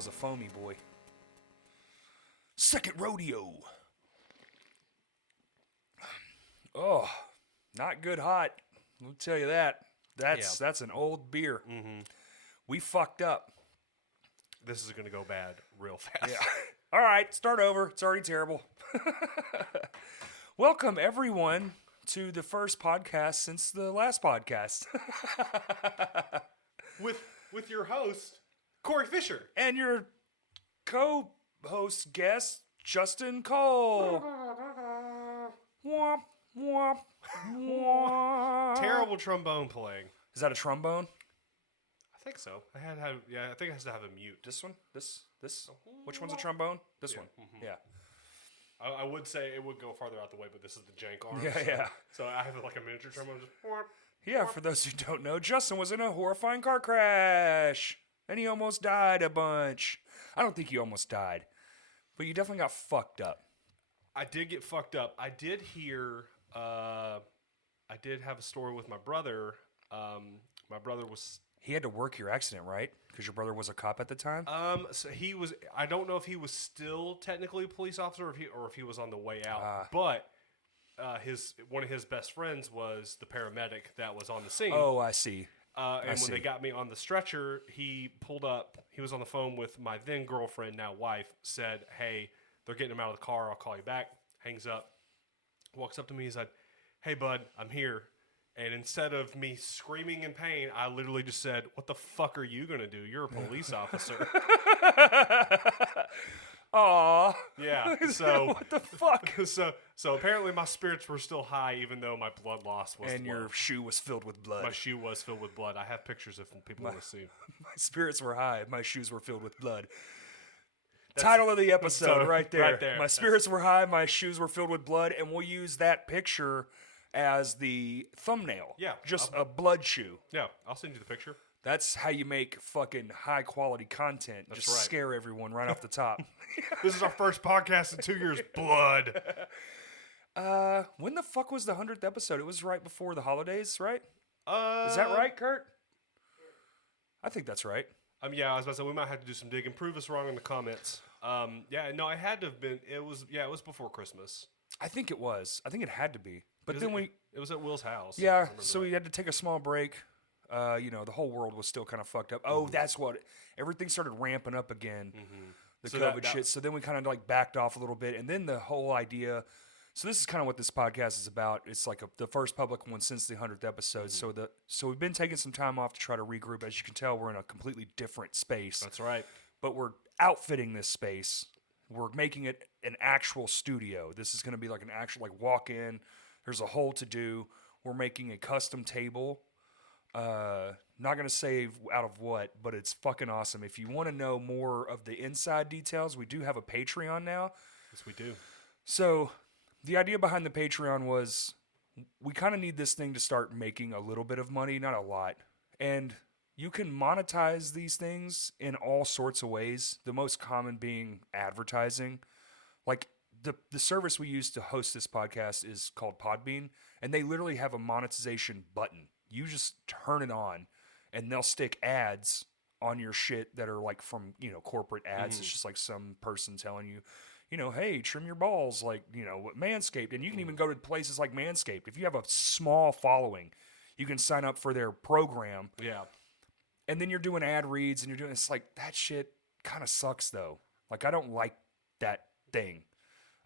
was a foamy boy. Second rodeo. Oh, not good hot. I'll tell you that. That's an old beer. Mm-hmm. We fucked up. This is going to go bad real fast. Yeah. All right, start over. It's already terrible. Welcome, everyone, to the first podcast since the last podcast. With your host, Corey Fisher. And your co-host guest, Justin Cole. Womp, womp, womp. Terrible trombone playing. Is that a trombone? I think so. I think it has to have a mute. This one? This? Which one's a trombone? This one. Mm-hmm. Yeah. I would say it would go farther out the way, but this is the jank arm. Yeah. So I have like a miniature trombone. Just Yeah, for those who don't know, Justin was in a horrifying car crash. And he almost died a bunch. I don't think he almost died. But you definitely got fucked up. I did get fucked up. I did hear, I did have a story with my brother. My brother was... He had to work your accident, right? Because your brother was a cop at the time? So he was... I don't know if he was still technically a police officer or if he was on the way out. But one of his best friends was the paramedic that was on the scene. Oh, I see. And when they got me on the stretcher, he pulled up. He was on the phone with my then girlfriend, now wife, said, "Hey, they're getting him out of the car. I'll call you back." Hangs up. Walks up to me. He said, "Hey, bud, I'm here." And instead of me screaming in pain, I literally just said, "What the fuck are you going to do? You're a police officer." Aw. Yeah. So what the fuck? So apparently my spirits were still high, even though my blood loss was And low. your shoe was filled with blood. My shoe was filled with blood. I have pictures if people want to see. My spirits were high. My shoes were filled with blood. Title of the episode right there. Right there. My spirits were high. My shoes were filled with blood. And we'll use that picture as the thumbnail. Yeah. Just a blood shoe. Yeah, I'll send you the picture. That's how you make fucking high quality content. That's Just right. scare everyone right off the top. This is our first podcast in 2 years. Blood. When the fuck was the 100th episode? It was right before the holidays, right? Uh, Is that right, Kurt? I think that's right. Yeah, I was about to say we might have to do some digging. Prove us wrong in the comments. Yeah, no, it had to have been. It was before Christmas. I think it was. I think it had to be. But It then was at Will's house. I yeah, remember so that. we had to take a small break. The whole world was still kind of fucked up. Oh, that's what. Everything started ramping up again. The So COVID that- shit. So then we kind of like backed off a little bit. And then the whole idea. So this is kind of what this podcast is about. It's like the first public one since the 100th episode. So we've been taking some time off to try to regroup. As you can tell, we're in a completely different space. That's right. But we're outfitting this space. We're making it an actual studio. This is going to be like an actual walk in. There's a hole to do. We're making a custom table. Not going to say out of what, but it's fucking awesome. If you want to know more of the inside details, we do have a Patreon now. Yes, we do. So the idea behind the Patreon was we kind of need this thing to start making a little bit of money, not a lot. And you can monetize these things in all sorts of ways, the most common being advertising. Like the service we use to host this podcast is called Podbean, and they literally have a monetization button. You just turn it on, and they'll stick ads on your shit that are like from, corporate ads. It's just like some person telling you, hey, trim your balls, like, Manscaped. And you can even go to places like Manscaped. If you have a small following, you can sign up for their program. Yeah. And then you're doing ad reads, and it's like, that shit kind of sucks, though. Like, I don't like that thing.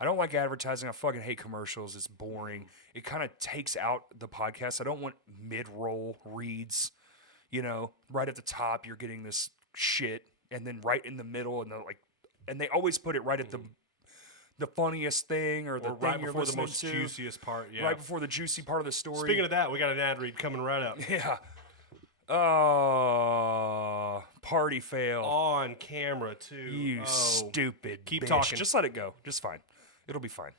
I don't like advertising. I fucking hate commercials. It's boring. It kind of takes out the podcast. I don't want mid-roll reads. Right at the top, you're getting this shit, and then right in the middle, and they always put it right at the funniest thing or the Or thing right you're before the listening most to. juiciest part. Yeah. Right before the juicy part of the story. Speaking of that, we got an ad read coming right up. Yeah. Oh, party fail. On camera, too. You Oh. stupid Keep bitch. talking. Just let it go. Just fine. It'll be fine.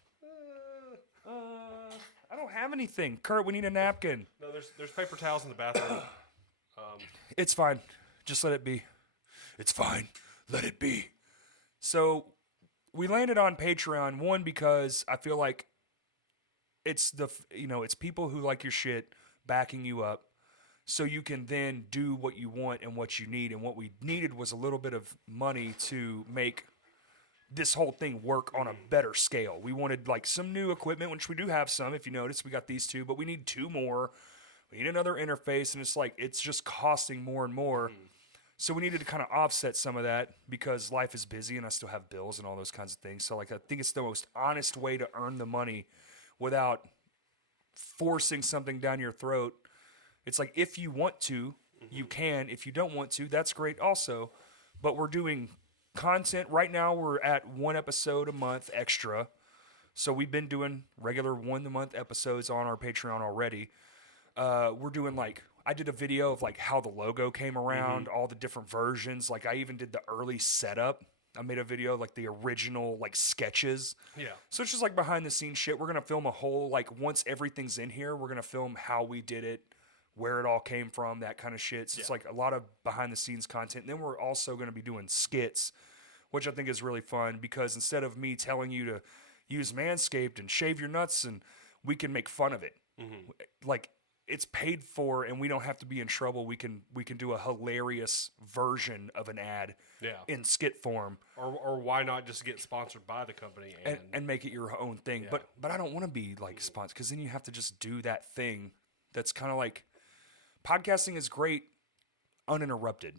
I don't have anything. Kurt, we need a napkin. No, there's paper towels in the bathroom. It's fine. Just let it be. It's fine. Let it be. So we landed on Patreon, one, because I feel like it's it's people who like your shit backing you up. so you can then do what you want and what you need. And what we needed was a little bit of money to make this whole thing work on a better scale. We wanted like some new equipment, which we do have some. If you notice, we got these two, but we need two more. We need another interface, and it's like it's just costing more and more. So we needed to kind of offset some of that because life is busy and I still have bills and all those kinds of things. So like I think it's the most honest way to earn the money without forcing something down your throat. It's like if you want to, you can. If you don't want to, that's great also. But we're doing content right now. We're at one episode a month extra. So we've been doing regular 1 a month episodes on our Patreon already. We're doing like I did a video of like how the logo came around, all the different versions. Like I even did the early setup. I made a video of like the original like sketches. Yeah. So it's just like behind the scenes shit. We're gonna film a whole like once everything's in here, we're gonna film how we did it, where it all came from, that kind of shit. So it's like a lot of behind the scenes content. And then we're also gonna be doing skits, which I think is really fun because instead of me telling you to use Manscaped and shave your nuts, and we can make fun of it. Like it's paid for and we don't have to be in trouble. We can do a hilarious version of an ad in skit form. Or why not just get sponsored by the company and make it your own thing. But I don't want to be like sponsored because then you have to just do that thing that's kind of like podcasting is great uninterrupted.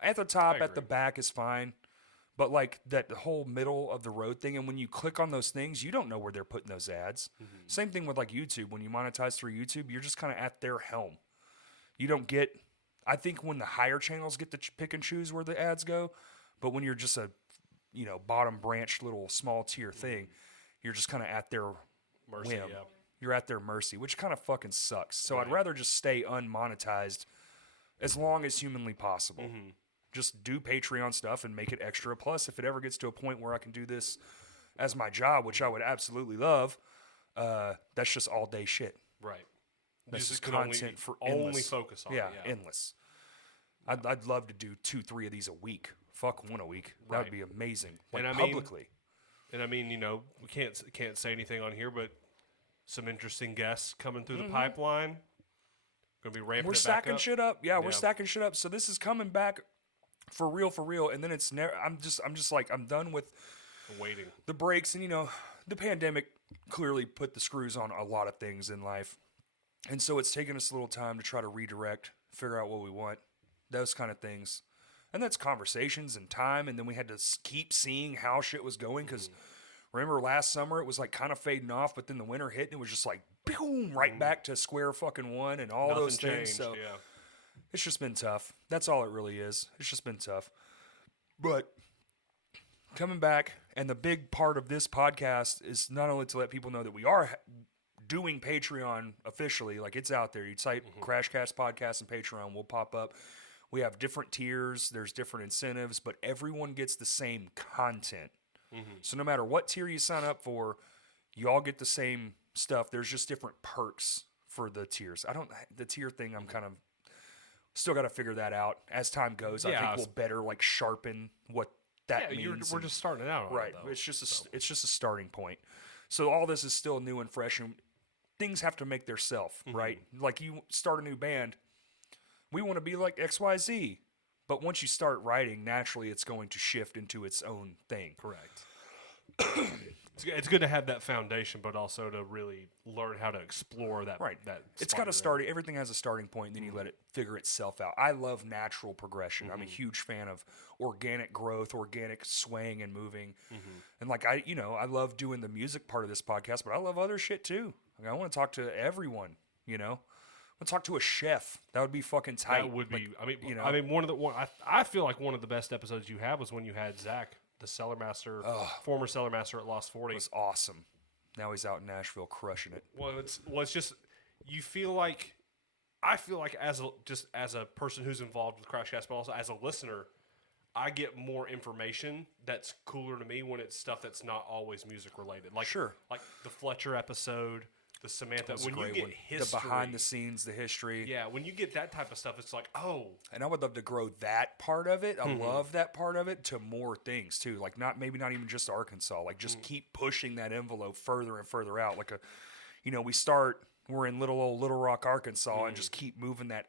At the top, at the back is fine. But like that whole middle of the road thing, and when you click on those things, you don't know where they're putting those ads. Same thing with like YouTube. When you monetize through YouTube, you're just kind of at their helm. You don't get. I think when the higher channels get to pick and choose where the ads go, but when you're just a, bottom branch little small tier thing, you're just kind of at their mercy. whim. You're at their mercy, which kind of fucking sucks. So I'd rather just stay unmonetized as long as humanly possible. Just do Patreon stuff and make it extra. Plus, if it ever gets to a point where I can do this as my job, which I would absolutely love, that's just all day shit. Right. That's just content for endless. Only focus on it. Yeah. Endless. I'd love to do 2-3 of these a week. Fuck one a week. That would be amazing. Like and publicly. I mean, we can't say anything on here, but some interesting guests coming through the pipeline. Going to be ramping We're it stacking back up. shit up. Yeah, we're stacking shit up. So this is coming back for real. And then it's never. I'm just like I'm done with waiting the breaks, and the pandemic clearly put the screws on a lot of things in life, and so it's taken us a little time to try to redirect, figure out what we want, those kind of things, and that's conversations and time, and then we had to keep seeing how shit was going because. Remember last summer it was like kind of fading off, but then the winter hit and it was just like boom, right back to square fucking one and all Nothing those things. changed, So it's just been tough. That's all it really is. It's just been tough. But coming back, and the big part of this podcast is not only to let people know that we are doing Patreon officially, like it's out there. You type Crashcast Podcast and Patreon, will pop up. We have different tiers. There's different incentives, but everyone gets the same content. So no matter what tier you sign up for, you all get the same stuff. There's just different perks for the tiers. The tier thing, I'm kind of still got to figure that out as time goes. I think we'll better like sharpen what that means. We're just starting it out on right. it, though. It's just a starting point. So all this is still new and fresh, and things have to make their self, right? Like you start a new band, we want to be like XYZ. But once you start writing, naturally it's going to shift into its own thing. Correct. It's good to have that foundation, but also to really learn how to explore that. Right. That it's got to start. Everything has a starting point, and then you let it figure itself out. I love natural progression. I'm a huge fan of organic growth, organic swaying and moving. And like I love doing the music part of this podcast, but I love other shit too. Like I want to talk to everyone. Let's talk to a chef. That would be fucking tight. That would be. Like, I mean, I feel like one of the best episodes you had was when you had Zach, the cellar master, former cellar master at Lost 40. It was awesome. Now he's out in Nashville crushing it. Well, it's just you feel like I feel like as a person who's involved with Crashcast, but also as a listener, I get more information that's cooler to me when it's stuff that's not always music related. Like like the Fletcher episode. The Samantha, when you get history, the behind the scenes, the history. Yeah, when you get that type of stuff, it's like, oh. And I would love to grow that part of it. I love that part of it to more things too. Like maybe not even just Arkansas. Like just keep pushing that envelope further and further out. Like we're in little old Little Rock, Arkansas, and just keep moving that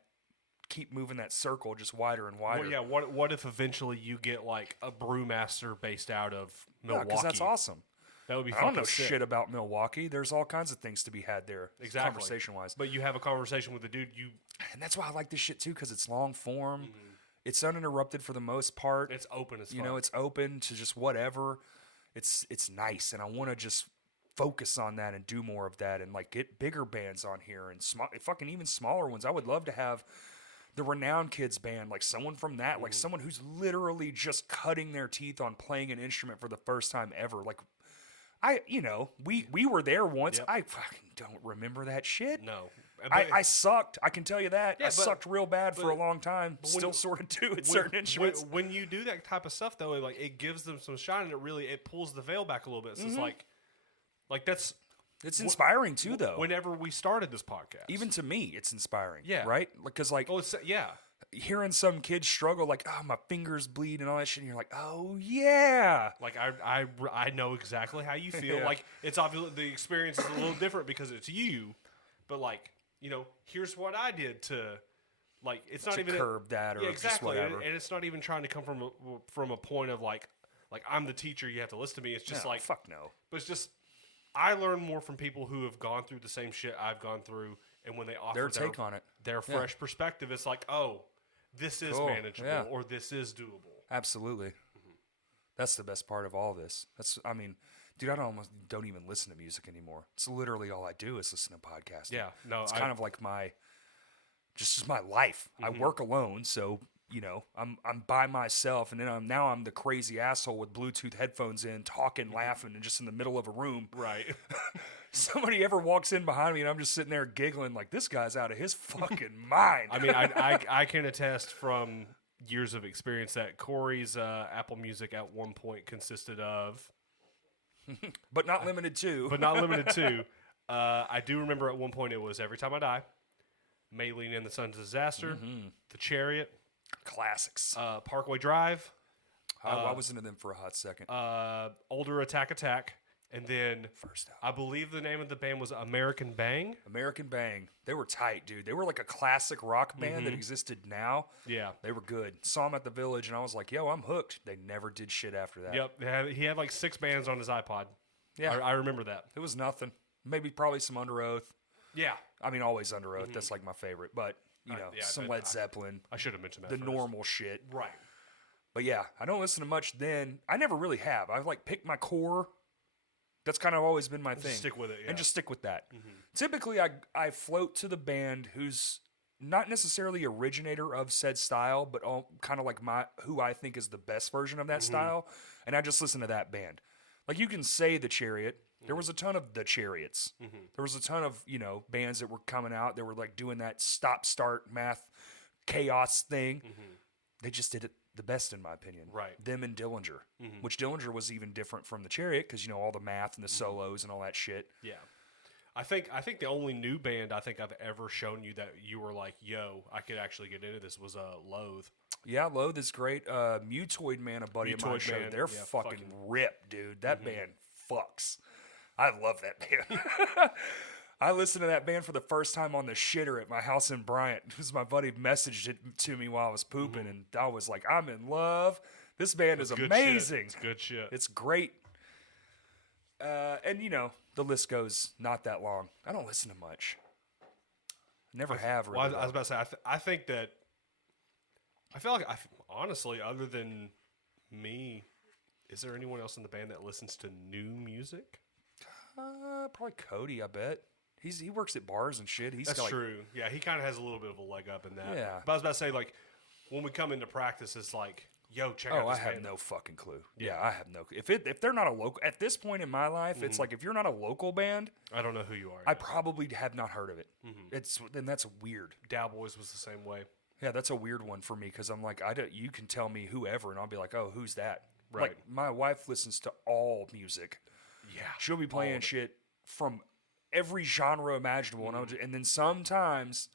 keep moving that circle just wider and wider. Well, yeah. What if eventually you get like a brewmaster based out of Milwaukee? Because that's awesome. That would be I fucking don't know sick. shit about Milwaukee. There's all kinds of things to be had there, Exactly. conversation-wise. But you have a conversation with a dude. And that's why I like this shit too, because it's long form. It's uninterrupted for the most part. It's open as fuck. You know, it's open to just whatever. It's nice, and I want to just focus on that and do more of that, and like get bigger bands on here and fucking even smaller ones. I would love to have the Renowned Kids band, like someone from that, like someone who's literally just cutting their teeth on playing an instrument for the first time ever. Like we were there once. Yep. I fucking don't remember that shit. No. I sucked. I can tell you that. Yeah, I sucked real bad for a long time. when- Still sort of do at certain instruments. When you do that type of stuff, though, like it gives them some shine, and it pulls the veil back a little bit. So it's like that's It's inspiring too, though. whenever we started this podcast. Even to me, it's inspiring. Yeah. Right? Because like oh, it's hearing some kids struggle, like, oh, my fingers bleed and all that shit, and you're like, oh yeah. like I know exactly how you feel. Yeah. Like it's obviously the experience is a little different because it's you, but like here's what I did to. Like it's not To even curb that or yeah, just exactly, whatever. and it's not even trying to come from a point of like I'm the teacher, you have to listen to me. It's just No, like fuck no. but it's just I learn more from people who have gone through the same shit I've gone through, and when they offer Their take on it. their fresh perspective, it's like, oh, this is Cool. manageable Yeah. or this is doable. Absolutely. That's the best part of all this. I mean, dude, I don't even listen to music anymore. It's literally all I do is listen to podcasts. Yeah, no, It's kind of like my life. I work alone, so I'm by myself, and then I'm the crazy asshole with Bluetooth headphones in, talking, laughing, and just in the middle of a room. right. Somebody ever walks in behind me, and I'm just sitting there giggling like this guy's out of his fucking mind. I mean, I can attest from years of experience that Corey's Apple Music at one point consisted of, but not limited to. but not limited to. I do remember at one point it was Every Time I Die, Maylene and the Sons of Disaster, The Chariot, Classics. Parkway Drive, I was into them for a hot second. Older Attack, and then First out. I believe the name of the band was American Bang. American Bang. They were tight, dude. They were like a classic rock band that existed now. Yeah. They were good. Saw them at the Village, and I was like, yo, I'm hooked. They never did shit after that. Yep. He had like 6 bands on his iPod. Yeah. I remember that. It was nothing. Maybe probably some Under Oath. Yeah. I mean, always Under Oath. That's like my favorite. But, yeah, some Led Zeppelin. I should have mentioned that The first. normal shit. Right. But yeah, I don't listen to much then. I never really have. I've like picked my core. That's kind of always been my thing. Stick with it, yeah. And just stick with that. Typically, I float to the band who's not necessarily originator of said style, but kind of like who I think is the best version of that style, and I just listen to that band. Like you can say The Chariot. There was a ton of The Chariots. There was a ton of bands that were coming out that were like doing that stop-start math chaos thing. They just did it the best, in my opinion. Right. Them and Dillinger, which Dillinger was even different from The Chariot because all the math and the solos and all that shit. Yeah. I think the only new band I think I've ever shown you that you were like, yo, I could actually get into this was Loathe. Yeah, Loathe is great. Mutoid Man, a buddy of mine Mutoid showed. Man, They're yeah, fucking fucking- ripped, dude. That band fucks. I love that band. I listened to that band for the first time on the shitter at my house in Bryant. It was my buddy messaged it to me while I was pooping, and I was like, I'm in love. This band is Good amazing. Shit. It's good shit. It's great. And the list goes not that long. I don't listen to much. Never have really. Well, I was about to say, I think that I feel like honestly, other than me, is there anyone else in the band that listens to new music? Probably Cody, I bet. He works at bars and shit. That's got, like, true. Yeah, he kind of has a little bit of a leg up in that. Yeah. But I was about to say, like, when we come into practice, it's like, yo, check out Oh, I this have band. no fucking clue. Yeah, I have no. If they're not a local at this point in my life, it's like if you're not a local band, I don't know who you are. I probably have not heard of it. Then that's weird. Cowboys was the same way. Yeah, that's a weird one for me because I'm like, you can tell me whoever, and I'll be like, oh, who's that? Right. Like my wife listens to all music. Yeah. She'll be playing of it. shit from every genre imaginable, and then sometimes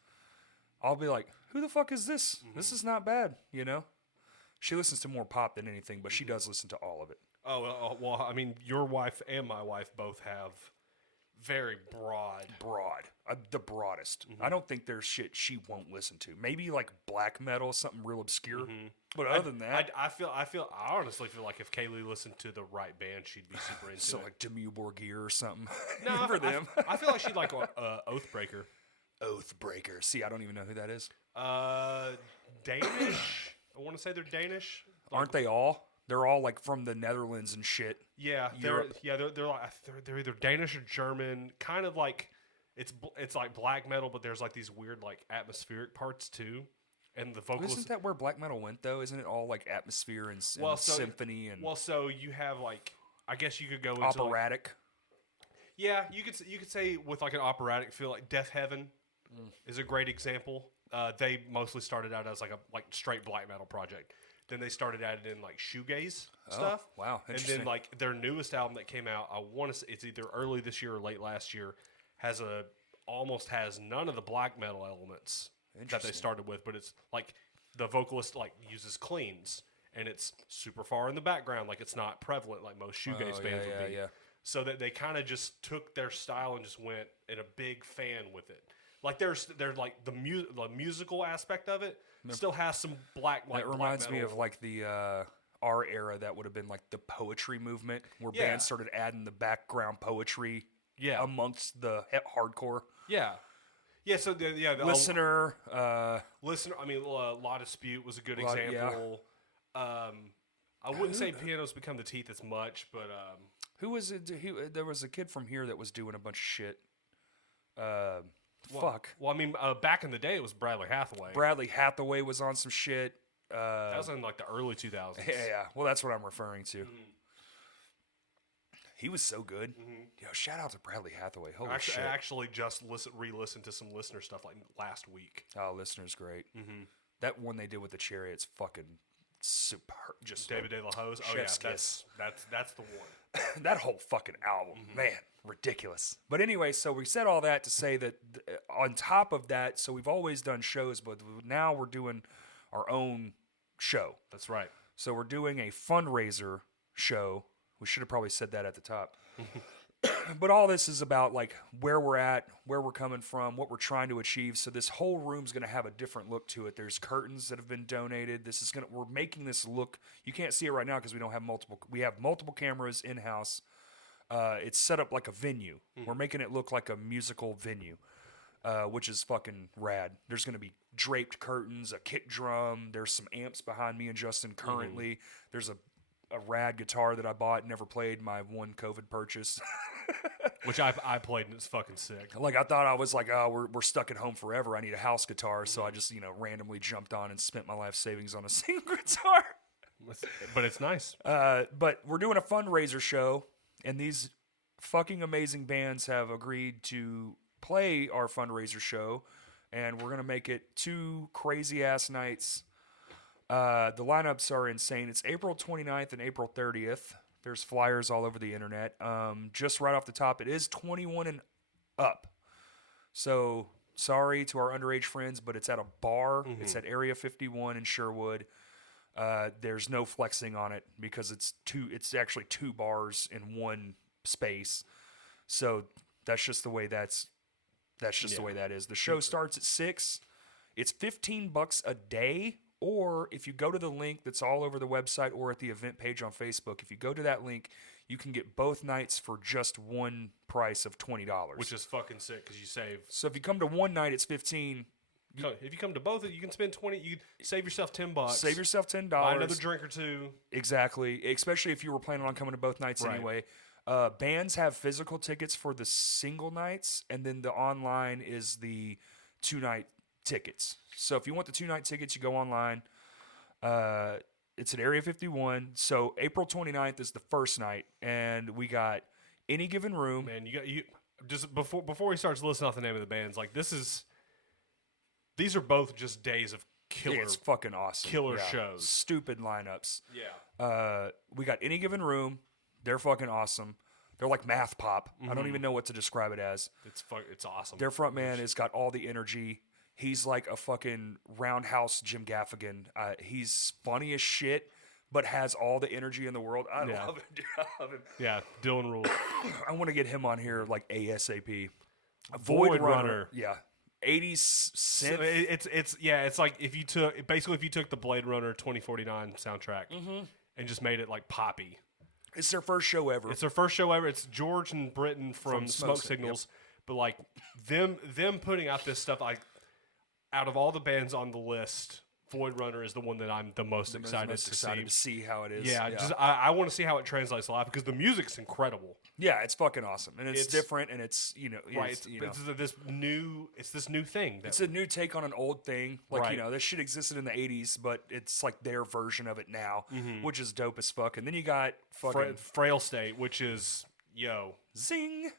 I'll be like, who the fuck is this? This is not bad, She listens to more pop than anything, but she does listen to all of it. Oh, well, I mean, your wife and my wife both have very broad. The broadest. I don't think there's shit she won't listen to. Maybe like black metal, something real obscure. But other than that, I honestly feel like if Kaylee listened to the right band, she'd be super into so it. like Dimmu Borgir or something. No, for them. I feel like she'd like Oathbreaker. Oathbreaker. See, I don't even know who that is. Danish. I want to say they're Danish. Aren't they all? They're all like from the Netherlands and shit. Yeah, Europe. they're either Danish or German. Kind of like it's like black metal, but there's like these weird like atmospheric parts too. And the vocals. Isn't that where black metal went though? Isn't it all like atmosphere and, symphony and so you have like I guess you could go into operatic? Yeah, you could say with like an operatic feel, like Death Heaven is a great example. They mostly started out as like a straight black metal project. Then they started adding in like shoegaze stuff. Wow, and interesting. then like their newest album that came out, I want to say it's either early this year or late last year, almost has none of the black metal elements that they started with, but it's like the vocalist like uses cleans and it's super far in the background, like it's not prevalent like most shoegaze bands would be. Yeah. So that they kind of just took their style and just went in a big fan with it. Like they're like the musical aspect of it still has some black. Like, that reminds black me metal. of like the our era. That would have been like the poetry movement, where bands started adding the background poetry. Amongst the hardcore. Yeah. So the Listener. Listener. I mean, Law Dispute was a good example. I wouldn't say Pianos Become the Teeth as much, but who was it? There was a kid from here that was doing a bunch of shit. Fuck. Well, I mean, back in the day, it was Bradley Hathaway. Bradley Hathaway was on some shit. That was in like the early 2000s. Yeah. Well, that's what I'm referring to. He was so good. Yo, shout out to Bradley Hathaway. Holy shit. I actually just re-listened to some listener stuff like last week. Oh, Listener's great. That one they did with the Chariots, fucking super. Just David De La Hose. Oh, chef's yeah. kiss. That's the one. That whole fucking album, man, ridiculous. But anyway, so we said all that to say that on top of that, so we've always done shows, but now we're doing our own show. That's right. So we're doing a fundraiser show. We should have probably said that at the top. But all this is about like where we're at, where we're coming from, what we're trying to achieve. So this whole room's going to have a different look to it. There's curtains that have been donated. We're making this look. You can't see it right now because we don't have multiple. We have multiple cameras in house. It's set up like a venue. We're making it look like a musical venue, which is fucking rad. There's going to be draped curtains, a kick drum. There's some amps behind me and Justin currently. There's a rad guitar that I bought, never played, my one COVID purchase. Which I played and it's fucking sick. Like I thought I was like, oh, we're stuck at home forever. I need a house guitar. So I just, randomly jumped on and spent my life savings on a single guitar. But it's nice. But we're doing a fundraiser show, and these fucking amazing bands have agreed to play our fundraiser show, and we're going to make it 2 crazy-ass nights. The lineups are insane. It's April 29th and April 30th. There's flyers all over the internet. Just right off the top, it is 21 and up. So sorry to our underage friends, but it's at a bar. It's at Area 51 in Sherwood. There's no flexing on it because it's actually 2 bars in one space. So that's just the way the way that is. The show starts at 6. It's $15 a day. Or if you go to the link that's all over the website or at the event page on Facebook, if you go to that link, you can get both nights for just one price of $20. Which is fucking sick because you save. So if you come to one night, it's $15. If you come to both, you can spend $20. You save yourself $10. Save yourself $10. Buy another drink or 2. Exactly. Especially if you were planning on coming to both nights anyway. Bands have physical tickets for the single nights, and then the online is the 2-night tickets. So if you want the 2-night tickets, you go online. It's at Area 51. So April 29th is the first night, and we got Any Given Room. Man, you just before he starts listing off the name of the bands, like these are both just days of killer. It's fucking awesome. Killer shows. Stupid lineups. Yeah. We got Any Given Room. They're fucking awesome. They're like math pop. I don't even know what to describe it as. It's awesome. Their front man has got all the energy. He's like a fucking roundhouse Jim Gaffigan. He's funny as shit, but has all the energy in the world. I Yeah. love him. Dude. I love him. Yeah, Dylan rules. I want to get him on here like ASAP. A Void Runner. Yeah. 80s So synth. it's like if you took the Blade Runner 2049 soundtrack and just made it like poppy. It's their first show ever. It's their first show ever. It's George and Britton from Smoke Signals, but like them putting out this stuff, like out of all the bands on the list, Void Runner is the one that I'm the most excited to see how it is. Yeah, just I want to see how it translates live because the music's incredible. Yeah, it's fucking awesome, and it's different, and it's Right, it's this new thing. It's a new take on an old thing. Like Right. this shit existed in the '80s, but it's like their version of it now, which is dope as fuck. And then you got fucking Frail State, which is zing.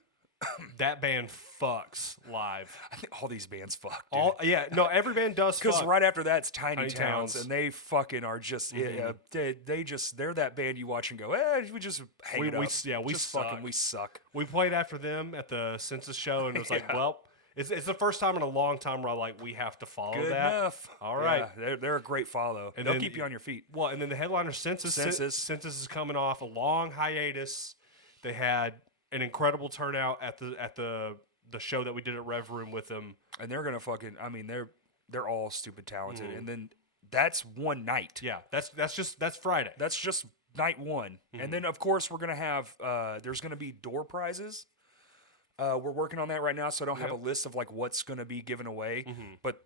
that band fucks live. I think all these bands fuck. Dude. Every band does Because fuck. right after that, it's Tiny, Tiny Towns, Towns. and they fucking are just they're that band you watch and go, we just hang it up. We just suck. fucking we suck. We played after them at the Census show, and it was like, well, it's the first time in a long time where we have to follow Good that. enough. All right. Yeah, they're a great follow. And They'll then- keep you on your feet. Well, and then the headliner Census is coming off a long hiatus. They had an incredible turnout at the show that we did at Rev Room with them. And they're gonna fucking. I mean, they're all stupid talented. And then that's one night. Yeah, that's Friday. That's just night one. And then of course we're gonna have. There's gonna be door prizes. We're working on that right now, so I don't have a list of like what's gonna be given away. But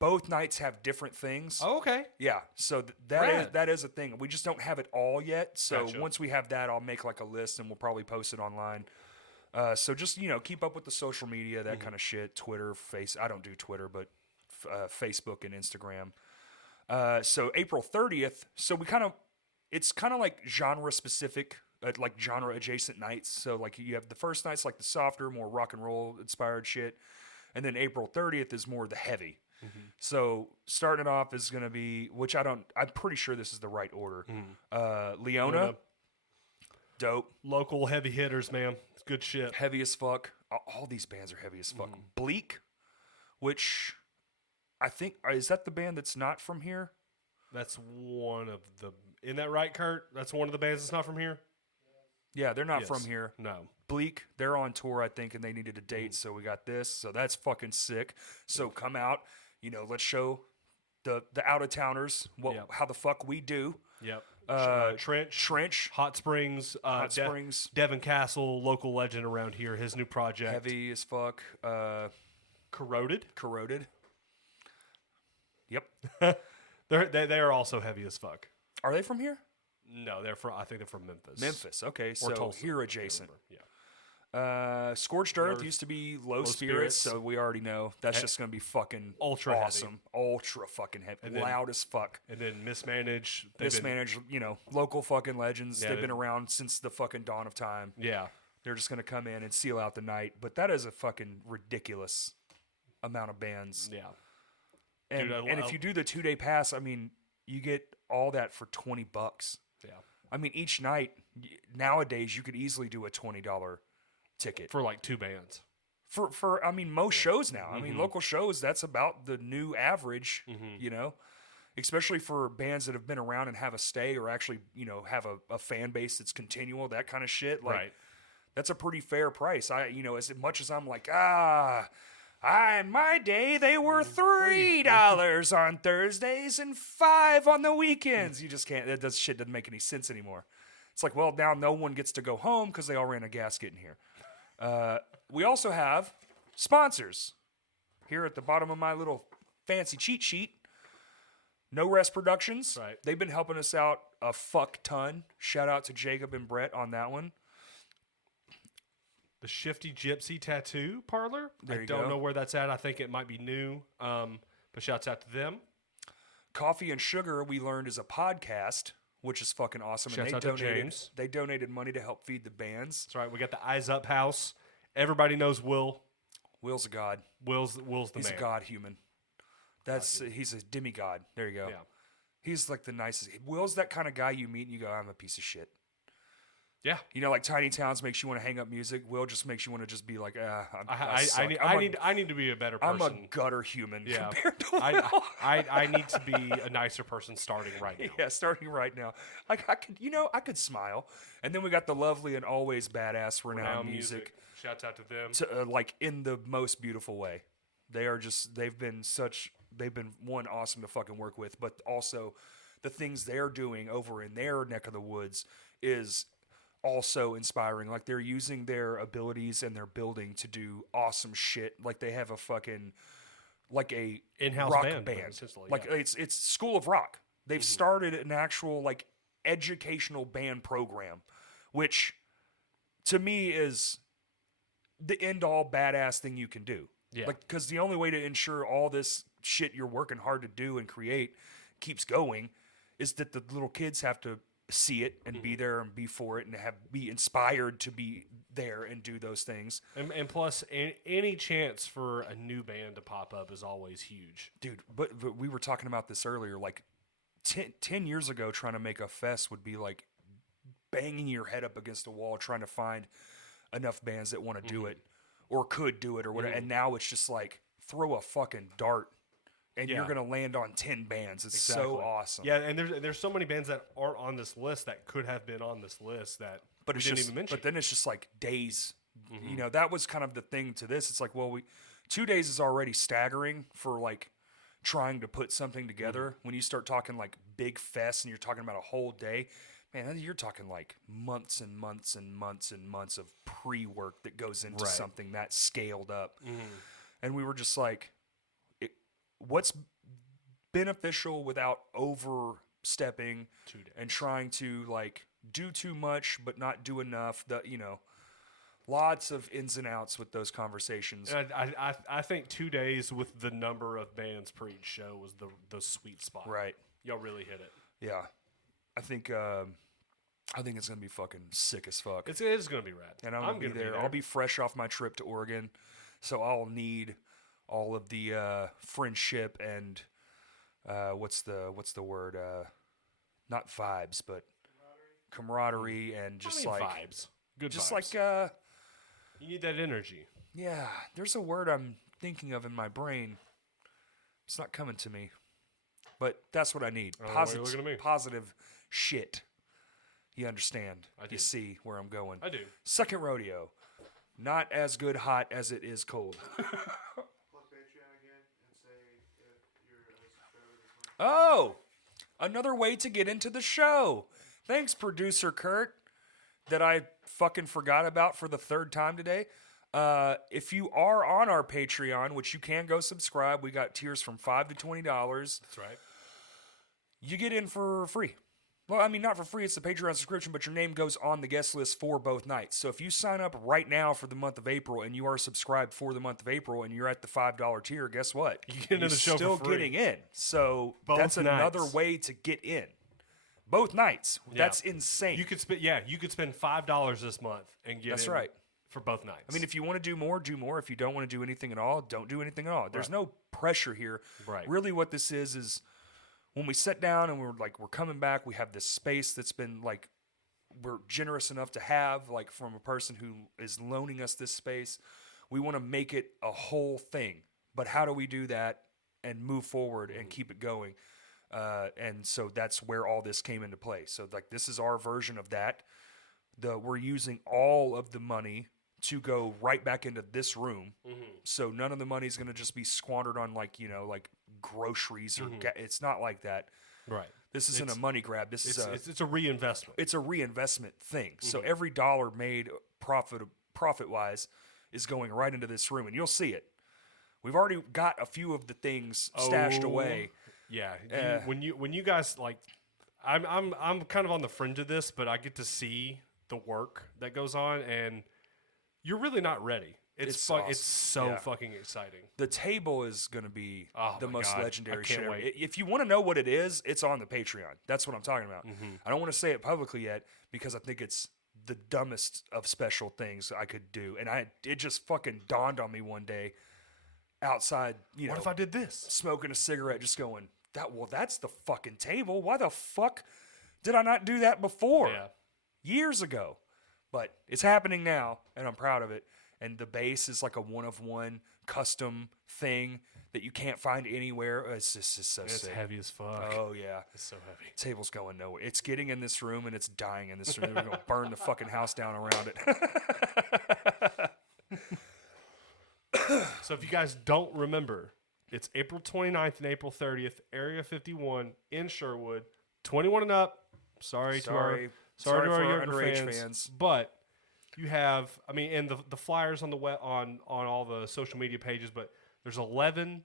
both nights have different things. Oh, okay. Yeah, so Rad. that is a thing. We just don't have it all yet. So Gotcha. once we have that, I'll make like a list and we'll probably post it online. So just keep up with the social media, that kind of shit. Twitter, I don't do Twitter, but Facebook and Instagram. So April 30th. So it's kind of like genre specific, like genre adjacent nights. So like you have the first night's like the softer, more rock and roll inspired shit, and then April 30th is more the heavy. So starting it off is going to be, I'm pretty sure this is the right order. Leona, dope, Local heavy hitters, man. It's good shit. heavy as fuck. All these bands are heavy as fuck. Bleak, which I think, is that the band that's not from here? That's one of the. Isn't that right, Kurt? That's one of the bands that's not from here. Yeah, they're not Yes. from here. No. Bleak, they're on tour, I think, and they needed a date, so we got this. So that's fucking sick. So come out, let's show the out of towners how the fuck we do. Yep. Trench, Hot Springs. Hot Springs, Devin Castle, local legend around here. His new project. heavy as fuck. Corroded. Yep. They are also heavy as fuck. Are they from here? No, I think they're from Memphis. Memphis. Okay, so Tulsa. here adjacent. Yeah. Scorched Earth used to be low spirits, so we already know that's just going to be fucking Ultra heavy. awesome. Ultra fucking heavy. Loud as fuck. And then Mismanaged. Mismanaged, local fucking legends. Yeah, They've been around since the fucking dawn of time. Yeah. They're just going to come in and seal out the night. But that is a fucking ridiculous amount of bands. Yeah. And, Dude, and if you do the 2-day pass, I mean, you get all that for $20. Yeah. I mean, each night, nowadays, you could easily do a $20 ticket. For like two bands. For I mean, most shows now. I mean, local shows, that's about the new average, especially for bands that have been around and have a stay or actually, have a fan base that's continual, that kind of shit. Like, Right. that's a pretty fair price. As much as I'm like, in my day, they were $3 on Thursdays and $5 on the weekends. You just can't, that shit doesn't make any sense anymore. It's like, well, now no one gets to go home because they all ran a gasket in here. We also have sponsors here at the bottom of my little fancy cheat sheet. No Rest Productions. Right. They've been helping us out a fuck ton. Shout out to Jacob and Brett on that one. The Shifty Gypsy Tattoo Parlor. There I you don't go. know where that's at. I think it might be new. But shouts out to them. Coffee and Sugar, we learned, is a podcast, which is fucking awesome. Shouts and out to James. They donated money to help feed the bands. That's right. We got the Eyes Up House. Everybody knows Will. Will's a god. Will's the He's man. a god human. He's a demigod. There you go. Yeah. He's like the nicest. Will's that kind of guy you meet and you go, I'm a piece of shit. Yeah. You know, like Tiny Towns makes you want to hang up music. Will just makes you want to just be like, I need to be a better I'm person. a gutter human Yeah. compared to Will. I need to be a nicer person starting right now. Yeah, starting right now. Like I could smile. And then we got the lovely and always badass Renowned Music. Shouts out to them. Like in the most beautiful way. They've been one awesome to fucking work with, but also the things they're doing over in their neck of the woods is also inspiring. Like they're using their abilities and their building to do awesome shit. Like they have a fucking like a In-house rock band, band. essentially, Like yeah. it's School of Rock. They've started an actual like educational band program, which to me is the end all badass thing you can do. Yeah. Like, because the only way to ensure all this shit you're working hard to do and create keeps going is that the little kids have to see it and be there and be for it and be inspired to be there and do those things. And plus, any chance for a new band to pop up is always huge. Dude, but we were talking about this earlier. Like 10 years ago, trying to make a fest would be like banging your head up against a wall trying to find enough bands that want to do it or could do it or whatever. And now it's just like throw a fucking dart and you're going to land on 10 bands. It's so awesome. Yeah, and there's so many bands that aren't on this list that could have been on this list that but we it's didn't just, even mention. But then it's just like days. You know, that was kind of the thing to this. It's like, well, 2 days is already staggering for like trying to put something together. When you start talking like big fest and you're talking about a whole day, man, you're talking like months and months and months and months of pre-work that goes into something that scaled up. And we were just like, what's beneficial without overstepping 2 days. and trying to like do too much but not do enough? Lots of ins and outs with those conversations. And I think 2 days with the number of bands per each show was the sweet spot. Right. Y'all really hit it. Yeah. I think it's gonna be fucking sick as fuck. It is gonna be rad. And I'm gonna be there. I'll be fresh off my trip to Oregon, so I'll need all of the friendship and what's the word? Not vibes, but camaraderie and just like vibes. Good just vibes. like you need that energy. yeah. There's a word I'm thinking of in my brain. It's not coming to me, but that's what I need. I don't know why you're looking at me. Positive shit. You understand? I do. You see where I'm going? I do. Second rodeo, not as good hot as it is cold. Plug Patreon again and say if you're a subscriber this month. Oh, another way to get into the show. Thanks, producer Kurt, that I fucking forgot about for the third time today. If you are on our Patreon, which you can go subscribe, we got tiers from $5 to $20. That's right. You get in for free. Well, I mean, not for free. It's a Patreon subscription, but your name goes on the guest list for both nights. So if you sign up right now for the month of April and you are subscribed for the month of April and you're at the $5 tier, guess what? You get into You're the show still for free. getting in. So Both that's another nights. way to get in. Both nights. Yeah. That's insane. You could spend $5 this month and get That's in right. for both nights. I mean, if you want to do more, do more. If you don't want to do anything at all, don't do anything at all. There's no pressure here. Right. Really what this is when we sit down and we're coming back, we have this space that's been like, we're generous enough to have, like from a person who is loaning us this space. We want to make it a whole thing. But how do we do that and move forward and keep it going? And so that's where all this came into play. So like, this is our version of that. We're using all of the money to go right back into this room. So none of the money is going to just be squandered on like groceries or it's not like that. right. This isn't a money grab. This is It's a reinvestment. it's a reinvestment thing. So every dollar made profit wise is going right into this room, and you'll see it. We've already got a few of the things stashed away. Yeah. When you guys like, I'm kind of on the fringe of this, but I get to see the work that goes on, and you're really not ready. It's awesome. It's so Yeah. fucking exciting. The table is going to be Oh the my most God. legendary I can't shit. wait. If you want to know what it is, it's on the Patreon. That's what I'm talking about. I don't want to say it publicly yet because I think it's the dumbest of special things I could do. And it just fucking dawned on me one day outside, What if I did this? smoking a cigarette, just going, that's the fucking table. Why the fuck did I not do that before? Yeah. Years ago. But it's happening now, and I'm proud of it. And the bass is like a one-of-one custom thing that you can't find anywhere. It's just so It's sick. heavy as fuck. Oh, yeah. It's so heavy. Table's going nowhere. It's getting in this room, and it's dying in this room. We're going to burn the fucking house down around it. So if you guys don't remember, it's April 29th and April 30th, Area 51 in Sherwood. 21 and up. Sorry to our for our younger underage fans. But you have, I mean, and the flyers on the on all the social media pages, but there's 11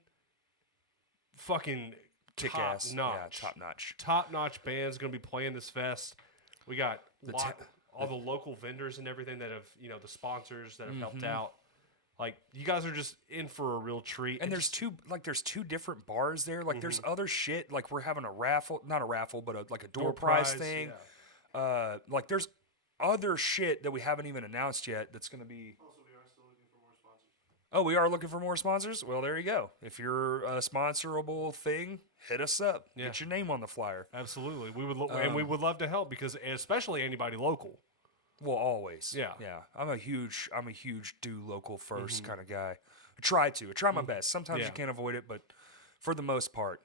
fucking Kick-ass. top-notch, Yeah, top-notch. top-notch bands going to be playing this fest. We got The all the local vendors and everything that have, the sponsors that have helped Mm-hmm. out. Like, you guys are just in for a real treat. And there's two different bars there. Like there's other shit. Like we're having a raffle, not a raffle, but a door prize thing. yeah. Like there's other shit that we haven't even announced yet. That's gonna be. Also, we are still looking for more sponsors. Oh, we are looking for more sponsors. Well, there you go. If you're a sponsorable thing, hit us up. Yeah. Get your name on the flyer. Absolutely. We would and we would love to help because especially anybody local. Well, always. Yeah. Yeah. I'm a huge do local 1st kind of guy. I try my best. Sometimes Yeah. you can't avoid it, but for the most part,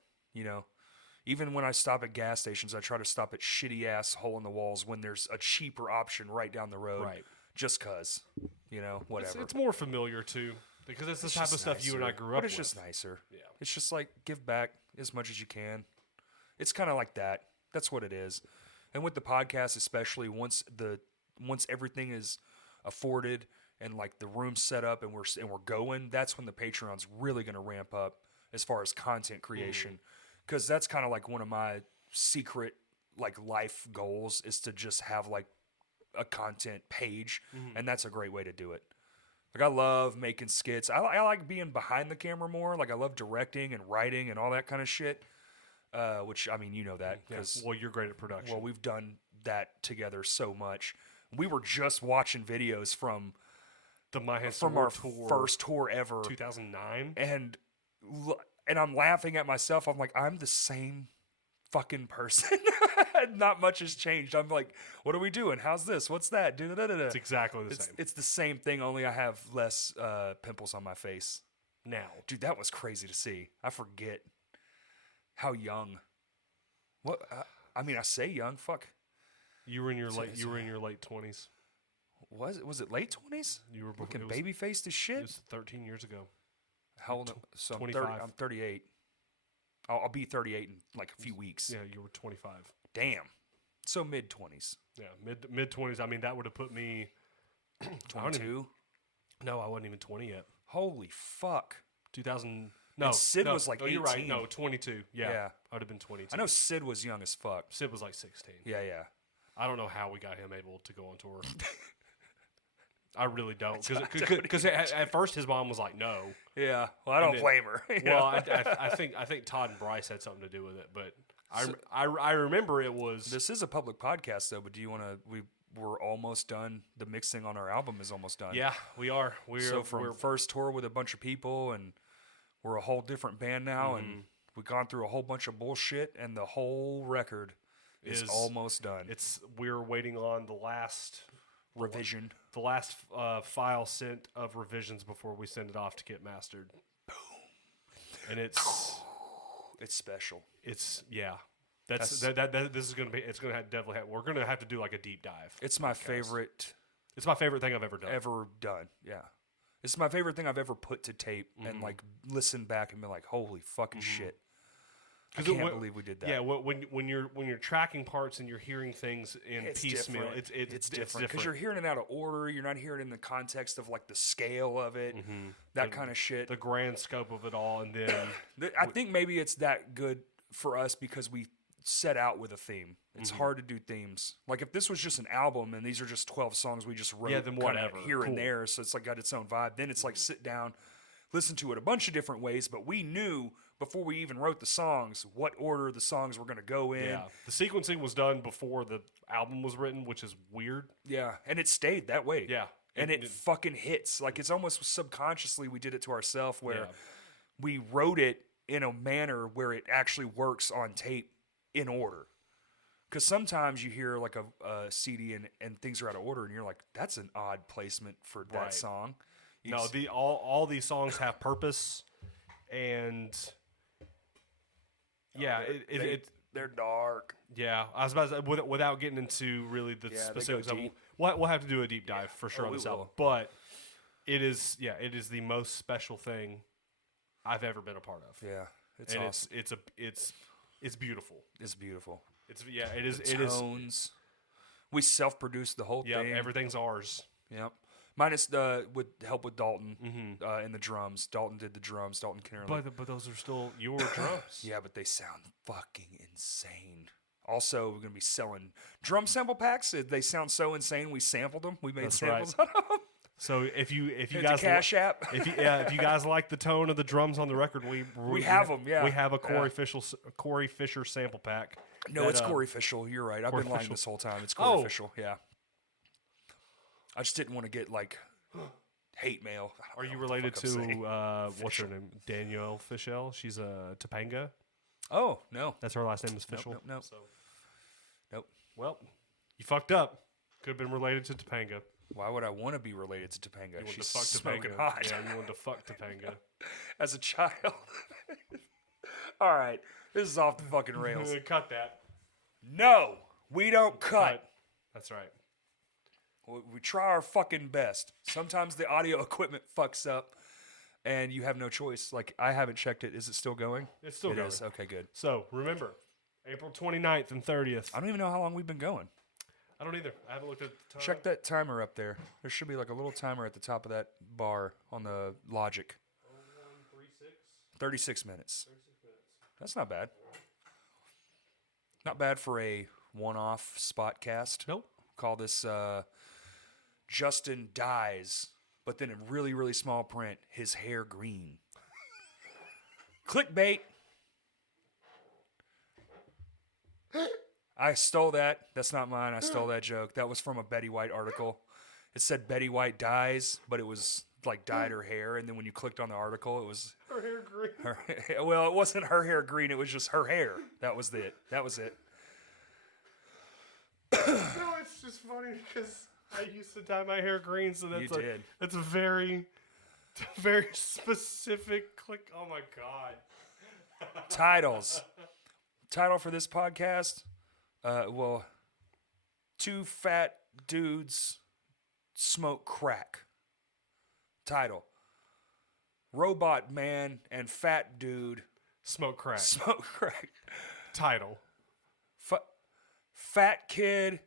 even when I stop at gas stations, I try to stop at shitty ass hole in the walls when there's a cheaper option right down the road. Right. Just cause, whatever. It's more familiar too because it's the It's type of just stuff you and I nicer. grew up But it's with. just nicer. Yeah. It's just like give back as much as you can. It's kind of like that. That's what it is. And with the podcast, especially once everything is afforded and like the room's set up and we're going, that's when the Patreon's really going to ramp up as far as content creation. Because that's kind of like one of my secret like life goals is to just have like a content page, and that's a great way to do it. Like I love making skits. I like being behind the camera more. Like I love directing and writing and all that kind of shit. Which I mean, you know that because Well, you're great at production. well, we've done that together so much. We were just watching videos from the My Hands from to our War tour, first tour ever, 2009. and I'm laughing at myself. I'm like, I'm the same fucking person. Not much has changed. I'm like, what are we doing? How's this? What's that? It's exactly the same. It's the same thing, only I have less pimples on my face. Now, Dude, that was crazy to see. I forget how young. What? I mean, I say young. Fuck. you were in your late 20s. Was it late 20s? You were Looking it was- baby faced as shit. It was 13 years ago. How old? So I'm 25. I'm 38. I'll be 38 in like a few weeks. Yeah, you were 25. Damn. So mid 20s. Yeah, mid 20s. I mean, that would have put me. I don't even- 22. No, I wasn't even 20 yet. Holy fuck. 2000. No, And Sid no, was like no, you're right. 18. No, 22. Yeah, Yeah. I would have been 22. I know Sid was young as fuck. Sid was like 16. Yeah, yeah. I don't know how we got him able to go on tour. I really don't, I because at first his mom was like, "No." Yeah. Well, I don't then- blame her. you Well, know? I think Todd and Bryce had something to do with it, but I remember it was. This is a public podcast, though, but do you want to. We're almost done. The mixing on our album is almost done. Yeah, we are. We're We're first tour with a bunch of people, and we're a whole different band now, and we've gone through a whole bunch of bullshit, and the whole record is almost done. we're waiting on the last Revision. file sent of revisions before we send it off to get mastered. Boom. And it's special. yeah. This is gonna be. It's gonna definitely have. We're gonna have to do like a deep dive. It's my favorite It's my favorite thing I've ever done. Yeah. It's my favorite thing I've ever put to tape and like listen back and be like, holy fucking shit. I can't believe we did that. Yeah, when you're tracking parts and you're hearing things in It's piecemeal, different. it's different because you're hearing it out of order. You're not hearing it in the context of like the scale of it, that kind of shit. the grand scope of it all, and then I think maybe it's that good for us because we set out with a theme. It's hard to do themes. Like if this was just an album and these are just 12 songs we just wrote then kinda whatever. here and Cool. there, so it's like got its own vibe. Then it's like sit down, listen to it a bunch of different ways, but we knew before we even wrote the songs what order the songs were going to go in. yeah, the sequencing was done before the album was written, which is weird. Yeah, and it stayed that way. Yeah, And it fucking hits. Like it's almost subconsciously we did it to ourselves where Yeah. we wrote it in a manner where it actually works on tape in order. Because sometimes you hear like a CD and things are out of order, and you're like, that's an odd placement for that Right. song. You No, s- all these songs have purpose, and yeah, they're dark. yeah. I was about to say, without getting into really the Yeah, they go specifics, deep. we'll have to do a deep dive for sure Oh, on we this album. will. But it is the most special thing I've ever been a part of. Yeah, it's and awesome. it's beautiful. It's beautiful. It is Tones. We self-produced the whole Yeah, thing. everything's ours. Yep. Minus the with help with Dalton Mm-hmm. in the drums. Dalton did the drums. Dalton Kinnerly. But those are still your drums. Yeah, but they sound fucking insane. Also, we're gonna be selling drum sample packs. They sound so insane. We sampled them. We made That's samples out of them. So if you It's guys a Cash App. if you guys like the tone of the drums on the record, we have 'em, yeah. we have a Yeah. Corey Fisher sample pack. No, that, it's Corey Official. You're right. I've Corey been lying Official. this whole time. It's Corey Oh. Official. Yeah. I just didn't want to get like hate mail. I don't Are know you what the related fuck I'm saying. to what's her name? Danielle Fischel. She's a Topanga. Oh no. That's her last name is Nope, Fischel. nope, nope. So, Nope. well, you fucked up. Could have been related to Topanga. Why would I want to be related to Topanga? You wanted She's to fuck smoking Topanga. hot. Yeah, you wanted to fuck Topanga. As a child. All right, this is off the fucking rails. Cut that. No, we don't cut. That's right. We try our fucking best. Sometimes the audio equipment fucks up, and you have no choice. Like, I haven't checked it. Is it still going? It's still It going. is. Okay, good. So remember, April 29th and 30th. I don't even know how long we've been going. I don't either. I haven't looked at the time. Check that timer up there. There should be like a little timer at the top of that bar on the Logic. 36 minutes. That's not bad. Not bad for a one-off spot cast. Nope. Call this Justin Dies, but then in really, really small print, his hair green. Clickbait. I stole that. That's not mine. I stole that joke. That was from a Betty White article. It said Betty White dies, but it was like dyed her hair. And then when you clicked on the article, it was Her hair green. her. Well, it wasn't her hair green. It was just her hair. That was it. That was it. No, it's just funny because I used to dye my hair green, so that's did. That's a very, very specific click. Oh my god. Titles. Title for this podcast. Well, two fat dudes smoke crack. Title. Robot man and fat dude Smoke crack. smoke crack. Title. Fat kid,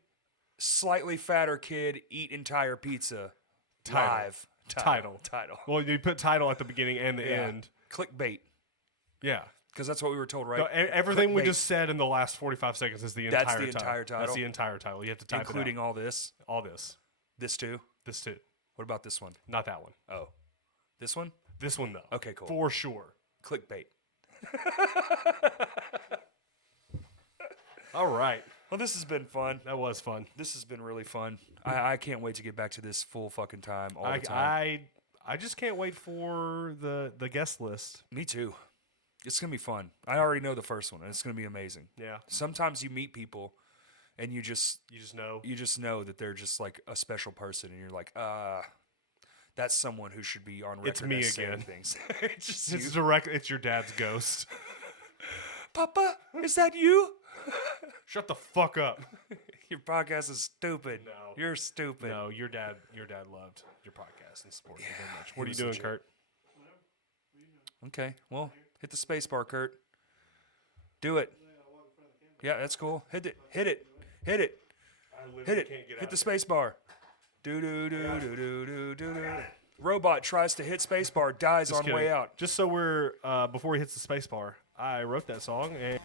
slightly fatter kid eat entire pizza. Title. Live. Title. Well, you put title at the beginning and the Yeah. end. Clickbait. Yeah. Because that's what we were told, right? So, everything we Clickbait. just said in the last 45 seconds is the entire That's the title. entire title? That's the entire title. You have to type Including it out. all this. All this. This too. This too. What about this one? Not that one. Oh. This one? This one though. Okay, cool. For sure. Clickbait. All right. Well, this has been fun. That was fun. This has been really fun. I can't wait to get back to this full fucking time all the time. I just can't wait for the guest list. Me too. It's going to be fun. I already know the first one, and it's going to be amazing. Yeah. Sometimes you meet people, and you just You just know. that they're just like a special person, and you're like, that's someone who should be on record. It's me as saying again. Things. It's just It's you. direct. It's your dad's ghost. Papa, is that you? Shut the fuck up. Your podcast is stupid. No. You're stupid. No, your dad loved your podcast and supported you very much. he What are you was doing, legit. Kurt? Okay, well, hit the space bar, Kurt. Do it. Yeah, that's cool. Hit it. Hit it. Hit it. I literally Hit it. can't get Hit out the of space bar. Do do do do do do do do. Robot tries to hit space bar, dies Just on way kidding. out. Just so we're before he hits the space bar, I wrote that song and